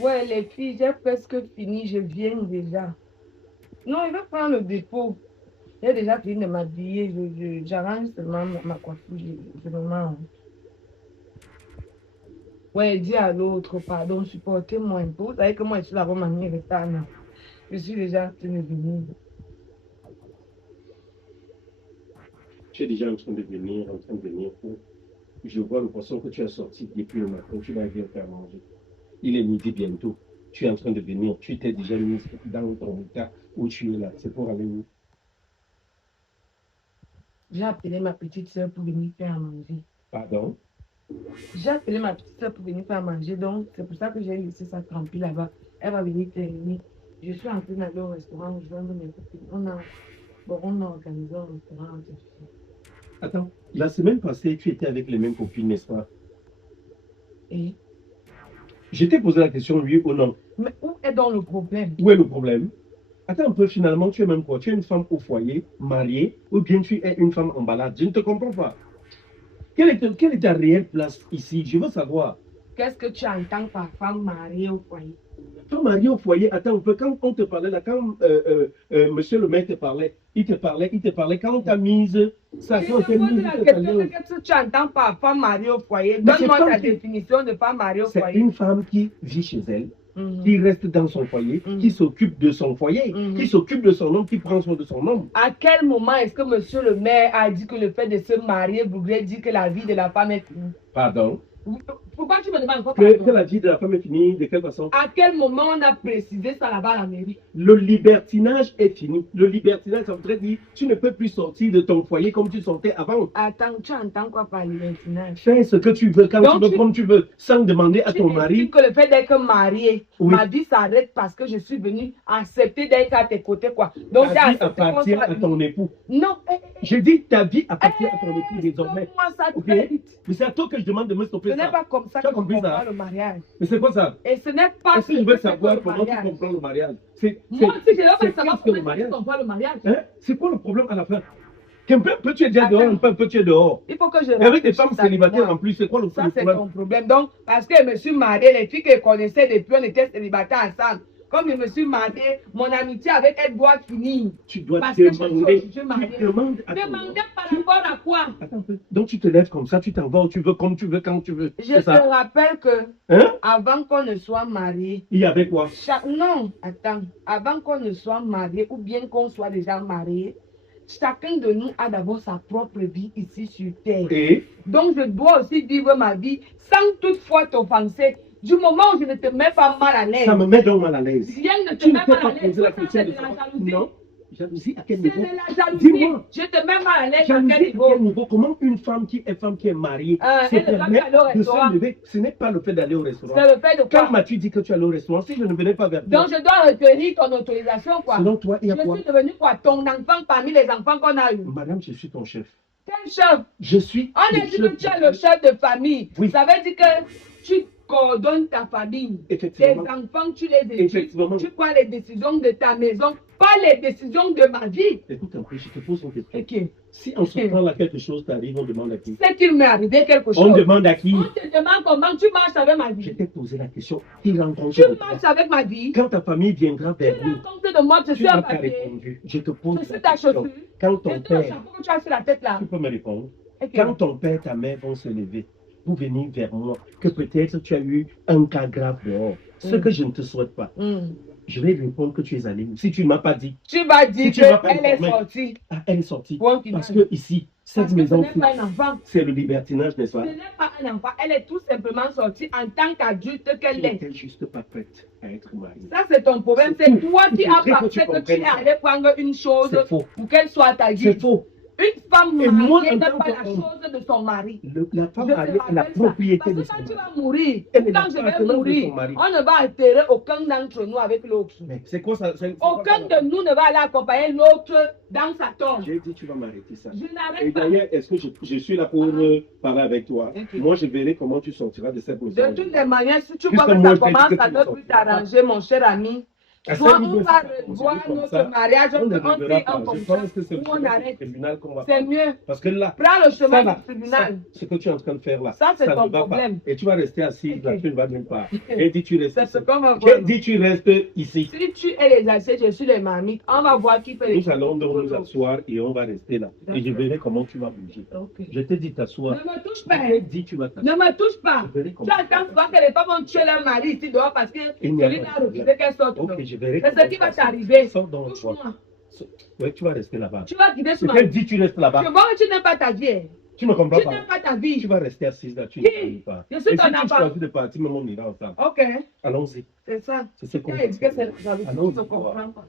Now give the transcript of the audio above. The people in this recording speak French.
Ouais, les filles, j'ai presque fini, je viens déjà. Non, il va prendre le dépôt. J'ai déjà fini de m'habiller, j'arrange seulement ma coiffure, je me mange. Ouais, dis à l'autre, pardon, supportez-moi un peu. Vous savez que moi, je suis la bonne manière de ça, non. Je suis déjà en train de venir. Tu es déjà en train de venir, en train de venir. Je vois le poisson que tu as sorti depuis le matin, tu vas venir faire manger. Il est midi bientôt. Tu es en train de venir. Tu t'es déjà mis dans ton état où tu es là. C'est pour aller où? J'ai appelé ma petite soeur pour venir faire à manger. Pardon? J'ai appelé ma petite soeur pour venir faire à manger, donc c'est pour ça que j'ai laissé ça tranquille là-bas. Elle va venir terminer. Je suis en train d'aller au restaurant, rejoindre mes copines. On a organisé un restaurant entre filles. Attends, la semaine passée, tu étais avec les mêmes copines, n'est-ce pas? Et, Je t'ai posé la question, oui ou non. mais où est donc le problème? Où est le problème? Attends un peu, finalement, tu es même quoi? Tu es une femme au foyer, mariée, ou bien tu es une femme en balade? Je ne te comprends pas. Quelle est ta réelle place ici? Je veux savoir. Qu'est-ce que tu entends par femme mariée au foyer? Ton mari au foyer, attends un peu, quand on te parlait là, quand monsieur le maire te parlait, quand on t'a mise, ça, Je quand on t'a te pose mise, la question de qu'est-ce que tu entends par femme mariée au foyer. Mais c'est Donne-moi femme ta qui- définition de femme mariée au c'est foyer. une femme qui vit chez elle, Mhm. qui reste dans son foyer, Mhm. qui s'occupe de son foyer, Mhm. qui s'occupe de son homme, qui prend soin de son homme. À quel moment est-ce que monsieur le maire a dit que le fait de se marier voudrait dire que la vie de la femme est finie? Pardon. Pourquoi tu me demandes encore Que pardon? la vie de la femme est finie, de quelle façon? À quel moment on a précisé ça là-bas à la mairie? Le libertinage est fini. Le libertinage, ça voudrait dire tu ne peux plus sortir de ton foyer comme tu sortais avant. Attends, tu entends quoi par libertinage? Fais ce que tu veux, quand Donc, tu veux, comme tu veux, sans demander à Tu ton estimes mari. que le fait d'être marié, Oui. ma vie s'arrête parce que je suis venue accepter d'être à tes côtés, quoi. Donc, Ta vie j'ai accepté qu'on appartient soit à ton époux. Non, J'ai dit ta vie appartient à ton époux désormais. moi ça Ok? très vite. Mais c'est à toi que je demande de me Ce stopper n'est ça. pas comme ça Tu as que compris je comprends ça? le mariage. Mais c'est quoi ça? Et ce n'est pas Est-ce que je veux c'est savoir le comment tu mariage. comprends le mariage? Moi aussi, je veux c'est pas savoir qu'est-ce que le comment tu mariage? comprends le mariage. Hein? C'est quoi le problème à la fin? Un peu tu es déjà Attends. dehors, un peu tu es dehors. Il faut que je Et avec des réfléchisse femmes à célibataires moi. en plus, c'est quoi le Ça, c'est problème? ton problème. Donc, parce que je me suis mariée, les filles que je connaissais depuis, on était célibataires ensemble. Comme je me suis mariée, mon amitié avec elle doit finir. Tu dois Parce que je demander. suis mariée. Tu demandes à ton Demander homme. par rapport à quoi? Attends un peu. Donc tu te lèves comme ça, tu t'en vas où tu veux, comme tu veux, quand tu veux. Je C'est te ça? rappelle que Hein? avant qu'on ne soit marié, Il y avait quoi? non, attends, avant qu'on ne soit marié ou bien qu'on soit déjà marié, chacun de nous a d'abord sa propre vie ici sur terre. Et Donc je dois aussi vivre ma vie sans toutefois t'offenser. Du moment où je ne te mets pas mal à l'aise. ça me met donc mal à l'aise. Rien ne te Tu ne met t'es mal pas à l'aise. posé la Ça, question c'est de de la savoir. jalousie. Non. Jalousie à quel C'est niveau? de la jalousie. Dis-moi. Je te mets mal à l'aise à Jalousie quel à niveau? quel niveau? Comment une femme qui est mariée se elle ne va permet pas aller au de restaurant. se lever? Ce n'est pas le fait d'aller au restaurant. C'est le fait de quoi? Quand m'as-tu dit que tu allais au restaurant si je ne venais pas vers toi? Donc je dois retenir ton autorisation, quoi. Selon toi, il y a Je quoi? suis devenue quoi? Ton enfant parmi les enfants qu'on a eu. Madame, je suis ton chef. Quel chef? Je suis. On a dit que tu es le chef de famille. Oui. Ça veut dire que tu coordonnes ta famille. Tes Effectivement. enfants, tu les éduques. Effectivement. Tu prends les décisions de ta maison, pas les décisions de ma vie. Écoute un peu, je te pose une question. Ok. Si en sortant là quelque chose t'arrive, on demande à qui? C'est qu'il m'est arrivé quelque chose. On demande à qui? On te demande comment tu marches avec ma Je vie. t'ai posé la question. Qui rencontre Tu de toi? marches avec ma vie. Quand ta famille viendra Tu vers nous, rencontres de moi, je tu suis un n'as pas papier. répondu. Je te pose Je suis la ta question. chaussure. Quand Et ton tout le père, chapeau que tu as sur la tête là. tu peux me répondre. Ok. Quand ton père, ta mère vont se lever pour venir vers moi, que peut-être tu as eu un cas grave dehors, ce que je ne te souhaite pas, je vais répondre que tu es allé où? Si tu ne m'as pas dit. Tu vas dire Si tu m'as pas qu'elle est informé. sortie. Ah, elle est sortie. Point final. Parce que ici, cette Parce que ce maison, n'est pas un enfant. c'est le libertinage, n'est-ce pas? Ce n'est pas un enfant. Elle est tout simplement sortie en tant qu'adulte Tu qu'elle est. n'étais juste pas prête à être mariée. Ça, c'est ton problème. C'est C'est faux. toi qui Il as faudrait que pensé tu que tu comprennes es ça. allé prendre une chose C'est faux. pour qu'elle soit ta C'est guide. faux. Une femme Et moi, mariée en n'est tant pas la qu'homme, chose de son mari. La femme Je te mariée est la rappelle ça. propriété de Parce son que quand tu mari. vas mourir, Elle est quand la je vais partenaire de mourir, son mari. on ne va altérer aucun d'entre nous avec l'autre. Mais c'est quoi ça? C'est quoi Aucun ça? de nous ne va aller accompagner l'autre dans sa tombe. J'ai dit, tu vas m'arrêter ça. Je Et n'arrête pas. d'ailleurs, est-ce que je suis là pour parler avec toi? Ok. Moi, je verrai comment tu sortiras de cette position. De toutes les manières, si tu Puisque vois que moi, ça je vais dire commence que à tu ne ne plus sortiras pas. t'arranger, mon cher ami, À Soit ce niveau, on si va ça continue revoir comme notre ça, mariage, on ne on verra fait pas. un Je contrat pense que c'est ou le on chemin du arrête. tribunal qu'on va C'est prendre. mieux. Parce que là, Prends le chemin là, du tribunal. ce que tu es en train de faire là, Ça, c'est ça ton ne va pas. problème. Et tu vas rester assise là, Ok. tu ne vas nulle part. Et dis tu restes C'est ici. ce qu'on va voir. J'ai dit tu restes ici. Si tu es les assiettes, je suis les marmites. On va voir qui fait les Nous choses. allons donc nous asseoir et on va rester là. Et je verrai comment tu vas bouger. Ok. Je te dis t'asseoir. Ne me touche Je pas. t'ai dit tu vas t'asseoir. Ne me touche pas. Je verrai Tu comment attends souvent que les femmes vont tuer leur mari ici dehors parce que Il n'y a celui pas a de refusé problème. qu'elle sorte. Ok, je verrai C'est comment ce qui tu va vas sortir. t'arriver. Sors donc. Touche-moi. Ouais, tu vas rester là-bas. Tu vas quitter ce Je t'ai mari. dit tu restes Je là-bas. vois que tu n'aimes pas ta vie. Tu me comprends Tu pas. n'aimes pas ta vie. Tu vas rester assise là, tu Qui? ne pas. Je suis Et ton si tu enfant. choisis de partir, même on ira ensemble. Ok. Allons-y. C'est ça. C'est ce qu'on Est-ce que c'est la Allons-y. je ne comprends pas.